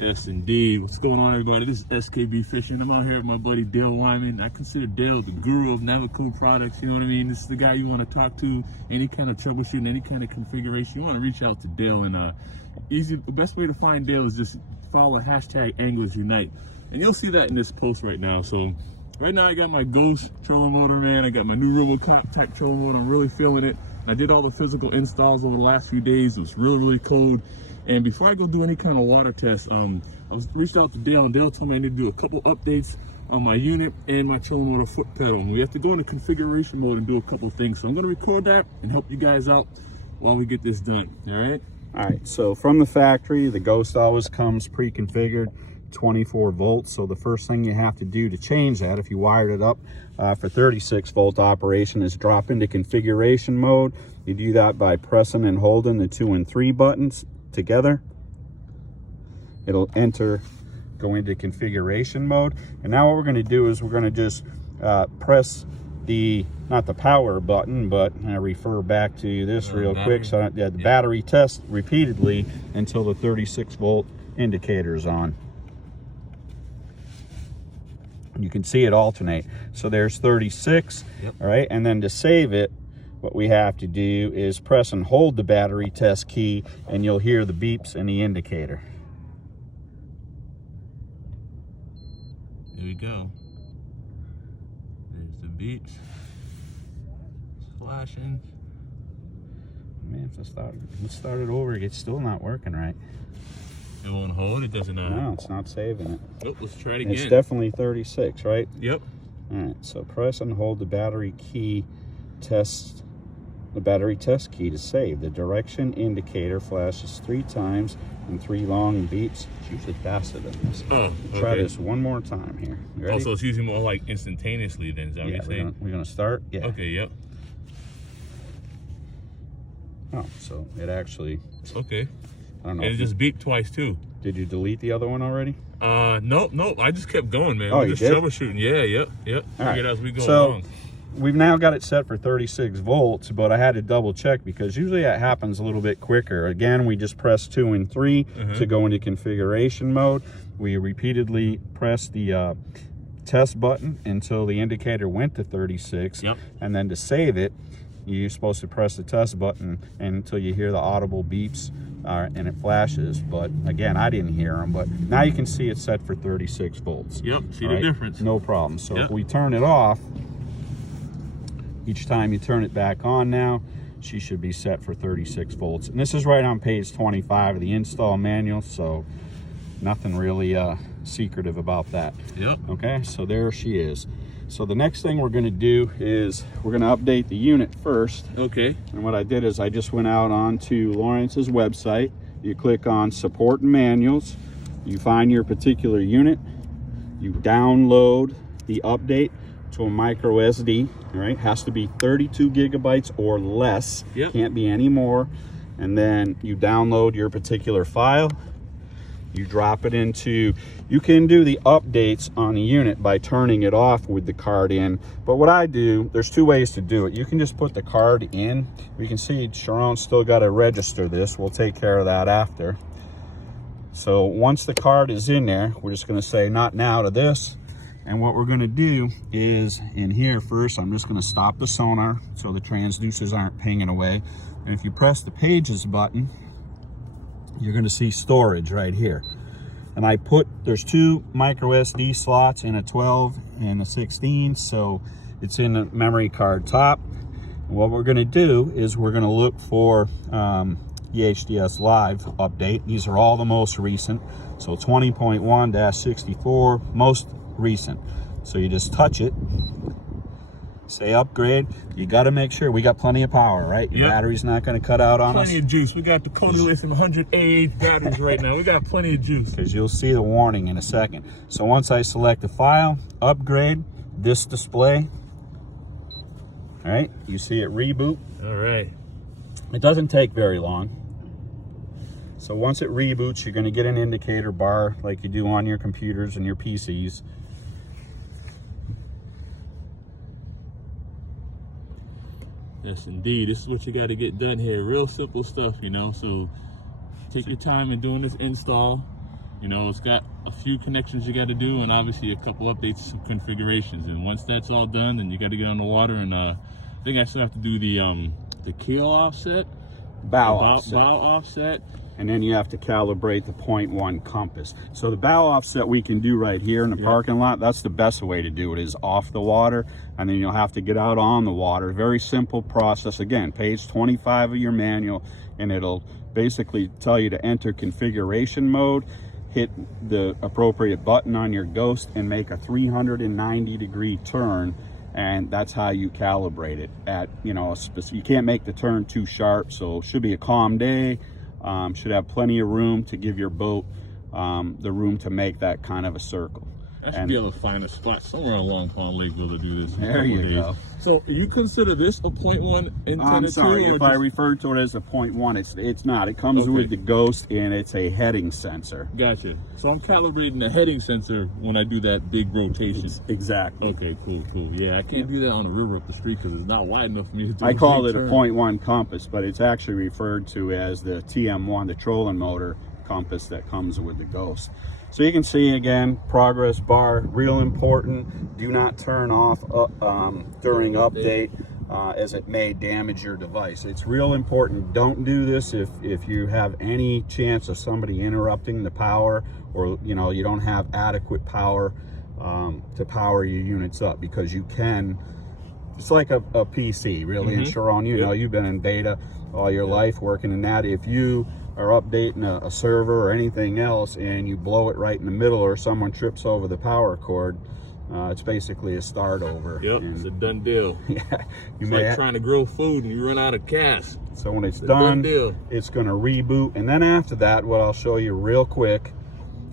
Yes, indeed. What's going on, everybody? This is SKB Fishing. I'm out here with my buddy Dale Wyman. I consider Dale the guru of Navico products. You know what I mean? This is the guy you want to talk to. Any kind of troubleshooting, any kind of configuration, you want to reach out to Dale. And the best way to find Dale is just follow hashtag Anglers Unite, and you'll see that in this post right now. So right now I got my Ghost trolling motor, man. I got my new RoboCop type trolling motor. I'm really feeling it. And I did all the physical installs over the last few days. It was really cold. And before I go do any kind of water test, I reached out to Dale, and Dale told me I need to do a couple updates on my unit and my trolling motor foot pedal. And we have to go into configuration mode and do a couple things. So I'm going to record that and help you guys out while we get this done. All right? All right, so from the factory, the Ghost always comes pre-configured 24 volts. So the first thing you have to do to change that, if you wired it up for 36 volt operation, is drop into configuration mode. You do that by pressing and holding the 2 and 3 buttons together. It'll go into configuration mode. And now what we're going to do is we're going to just press not the power button, but I refer back to this real quick. So the battery test repeatedly until the 36 volt indicator is on. You can see it alternate. So there's 36. Yep. All right, and then to save it, what we have to do is press and hold the battery test key, and you'll hear the beeps in the indicator. Here we go. There's the beeps. It's flashing. Man, let's start it over. It's still not working right. It won't hold? It doesn't No, it's not saving it. Oh, let's try it again. It's definitely 36, right? Yep. All right, so press and hold the battery key test. The battery test key to save. The direction indicator flashes 3 times and 3 long beeps. It's usually faster than this. Oh, okay. Try this one more time here. You ready? Oh, so it's usually more like instantaneously then, is that what you're saying? We're gonna start. Yeah. Okay, yep. Oh, so it actually. Okay. I don't know. And it just beeped twice too. Did you delete the other one already? Nope. I just kept going, man. Oh, We're you just did? troubleshooting. Yeah, yep. All right. Figured as we go So along. we've now got it set for 36 volts, but I had to double check because usually that happens a little bit quicker. Again, we just press 2 and 3 to go into configuration mode. We repeatedly press the test button until the indicator went to 36. Yep. And then to save it, you're supposed to press the test button until you hear the audible beeps and it flashes. But again, I didn't hear them, but now you can see it's set for 36 volts. Yep, see the difference. No problem. So yep. If we turn it off, each time you turn it back on now, she should be set for 36 volts. And this is right on page 25 of the install manual, so nothing really secretive about that. Yep. Okay, so there she is. So the next thing we're going to do is we're going to update the unit first. Okay. And what I did is I just went out onto Lowrance's website. You click on support and manuals. You find your particular unit. You download the update to a micro SD. All right, has to be 32 gigabytes or less. Yep. Can't be any more. And then you download your particular file. You drop it into, you can do the updates on the unit by turning it off with the card in. But what I do, there's 2 ways to do it. You can just put the card in. You can see Sharon's still got to register this. We'll take care of that after. So once the card is in there, we're just going to say not now to this. And what we're going to do is in here first, I'm just going to stop the sonar so the transducers aren't pinging away. And if you press the pages button, you're going to see storage right here. And there's 2 micro SD slots in a 12 and a 16, so it's in the memory card top. And what we're going to do is we're going to look for the HDS Live update. These are all the most recent. So 20.1-64, most recent. So you just touch it, say upgrade. You got to make sure we got plenty of power, right? Your battery's not going to cut out on us. Plenty of juice. We got the Cody Lithium 100A batteries right now. We got plenty of juice. Because you'll see the warning in a second. So once I select the file, upgrade, this display. All right, you see it reboot. All right. It doesn't take very long. So once it reboots, you're going to get an indicator bar like you do on your computers and your PCs. Yes, indeed. This is what you got to get done here. Real simple stuff, you know. So take your time in doing this install. You know, it's got a few connections you got to do, and obviously a couple updates, some configurations. And once that's all done, then you got to get on the water. And I think I still have to do the keel offset, bow offset. And then you have to calibrate the 0.1 compass. So the bow offset we can do right here in the parking lot. That's the best way to do it, is off the water, and then you'll have to get out on the water. Very simple process. Again, page 25 of your manual, and it'll basically tell you to enter configuration mode, hit the appropriate button on your Ghost, and make a 390-degree turn. And that's how you calibrate it at, you know, you can't make the turn too sharp. So it should be a calm day. Should have plenty of room to give your boat the room to make that kind of a circle. I should be able to find a spot somewhere on Long Pond Lakeville to do this. There you go. So you consider this a 0.1 intended? I'm sorry, if I referred to it as a 0.1, it's not. It comes with the Ghost, and it's a heading sensor. Gotcha. So I'm calibrating the heading sensor when I do that big rotation. Exactly. Okay, cool. Yeah, I can't do that on the river up the street because it's not wide enough for me to do I call it a 0.1 compass, but it's actually referred to as the TM1, the trolling motor compass that comes with the Ghost. So you can see, again, progress bar, real important. Do not turn off during update, as it may damage your device. It's real important. Don't do this if you have any chance of somebody interrupting the power, or you know, you don't have adequate power to power your units up, because you can, it's like a PC really. And Sharon, you know, you've been in beta all your life working in that. If you are updating a server or anything else and you blow it right in the middle, or someone trips over the power cord, it's basically a start over. Yep, it's a done deal. Yeah, it's like trying to grill food and you run out of gas. So when it's done, it's going to reboot, and then after that, what I'll show you real quick.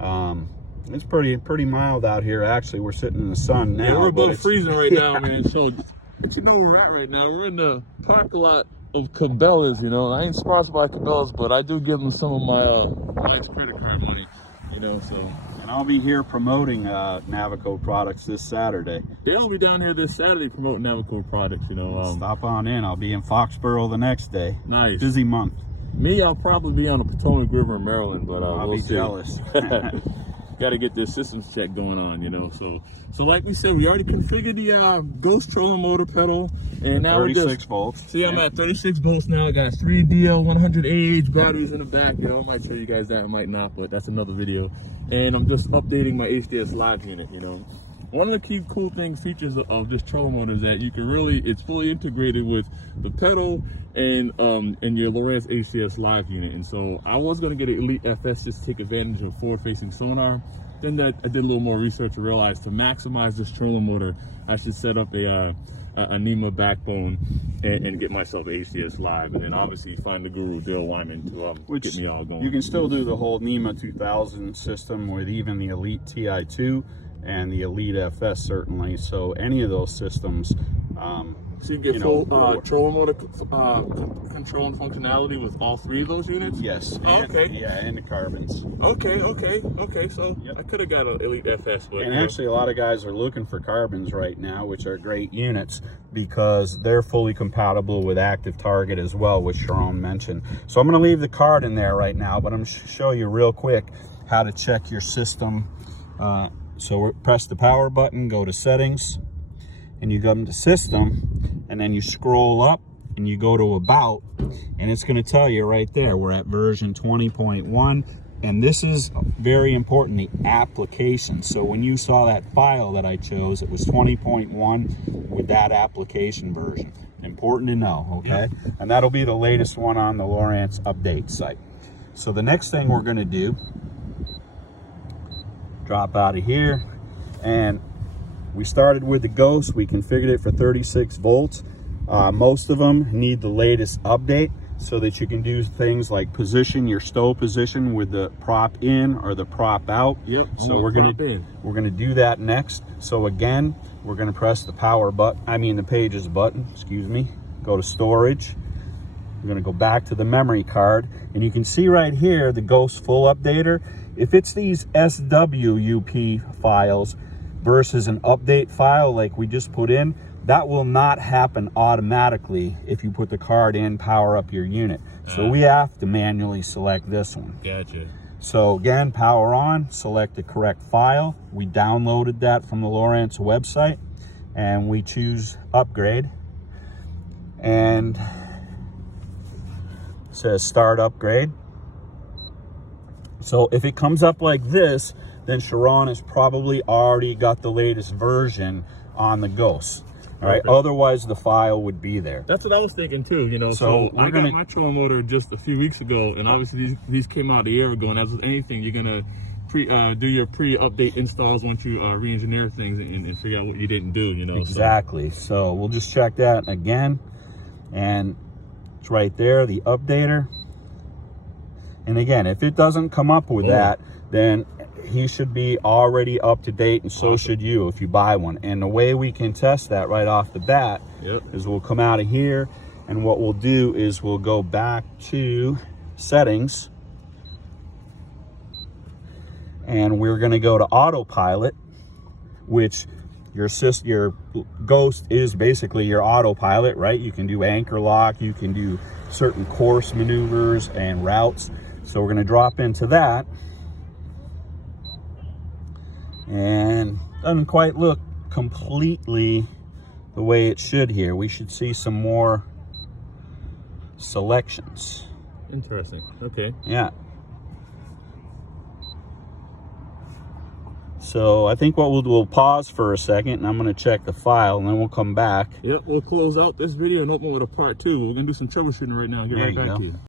It's pretty mild out here. Actually, we're sitting in the sun now. Yeah, we're above freezing right now, man. So, but you know where we're at right now. We're in the parking lot of Cabela's. You know, I ain't sponsored by Cabela's, but I do give them some of my credit card money. You know, so. And I'll be here promoting Navico products this Saturday. They'll be down here this Saturday promoting Navico products. You know, stop on in. I'll be in Foxborough the next day. Nice. Busy month. Me, I'll probably be on the Potomac River in Maryland, but I'll be jealous. Got to get the systems check going on, you know. So like we said, we already configured the Ghost trolling motor pedal, and now 36 volts. See, I'm at 36 volts now. I got 3 DL100AH batteries in the back. You know, I might show you guys that, I might not, but that's another video. And I'm just updating my HDS Live unit. You know, one of the key cool features of this trolling motor is that you can it's fully integrated with the pedal and your Lowrance HDS Live unit. And so I was going to get an Elite FS just to take advantage of forward-facing sonar. Then I did a little more research and realized to maximize this trolling motor, I should set up a NEMA backbone and get myself HDS Live, and then obviously find the guru Dale Wyman to get me all going. You can still do the whole NEMA 2000 system with even the Elite TI2 and the Elite FS, certainly. So any of those systems, so you get full trolling motor control and functionality with all 3 of those units? Yes. Okay. Yeah, and the carbons. Okay. So I could have got an Elite FS. But, and actually, a lot of guys are looking for carbons right now, which are great units because they're fully compatible with Active Target as well, which Sharon mentioned. So I'm going to leave the card in there right now, but I'm going to show you real quick how to check your system. So press the power button, go to settings, and you go into system, and then you scroll up and you go to about, and it's going to tell you right there we're at version 20.1. and this is very important, the application. So when you saw that file that I chose, it was 20.1 with that application version. Important to know, okay? And that'll be the latest one on the Lowrance update site. So the next thing we're going to do, drop out of here, and we started with the Ghost. We configured it for 36 volts. Most of them need the latest update so that you can do things like position your stow position with the prop in or the prop out. Yep. So we're gonna do that next. So again, we're gonna press the power button, the pages button, excuse me. Go to storage. We're gonna go back to the memory card, and you can see right here the Ghost full updater. If it's these SWUP files versus an update file like we just put in, that will not happen automatically if you put the card in, power up your unit. So we have to manually select this one. Gotcha. So again, power on, select the correct file. We downloaded that from the Lowrance website, and we choose upgrade. And it says start upgrade. So if it comes up like this, then Sharon has probably already got the latest version on the Ghost. All right. Okay. Otherwise, the file would be there. That's what I was thinking too. You know, So I got my trolling motor just a few weeks ago, and obviously these came out a year ago. And as with anything, you're gonna do your pre-update installs once you re-engineer things and figure out what you didn't do. You know. Exactly. So we'll just check that again, and it's right there, the updater. And again, if it doesn't come up with that, then he should be already up to date, and so should you if you buy one. And the way we can test that right off the bat is we'll come out of here, and what we'll do is we'll go back to settings, and we're going to go to autopilot, which your Ghost is basically your autopilot, right? You can do anchor lock, you can do certain course maneuvers and routes. So we're going to drop into that. And doesn't quite look completely the way it should here. We should see some more selections. Interesting. Okay. Yeah. So I think what we'll pause for a second, and I'm going to check the file, and then we'll come back. Yep, we'll close out this video and open with a part 2. We're going to do some troubleshooting right now. Get right back to you.